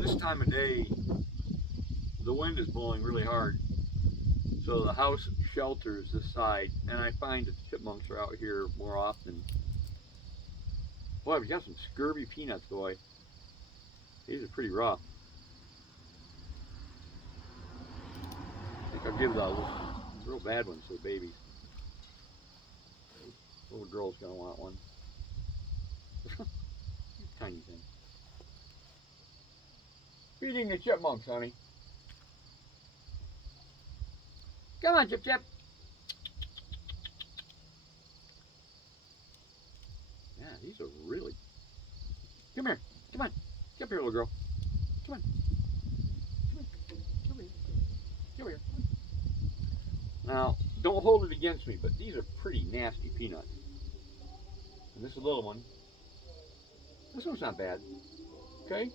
this time of day, the wind is blowing really hard, so the house shelters this side, and I find that the chipmunks are out here more often. Boy, we got some scurvy peanuts, boy. These are pretty rough. I think I'll give the real bad ones to the babies. Little girl's gonna want one. Tiny thing. Feeding the chipmunks, honey. Come on, Chip Chip. Yeah, these are really. Come here. Come on. Come here, little girl. Come on. Come on. Come here. Come here. Now, don't hold it against me, but these are pretty nasty peanuts. And this is a little one. This one's not bad. Okay?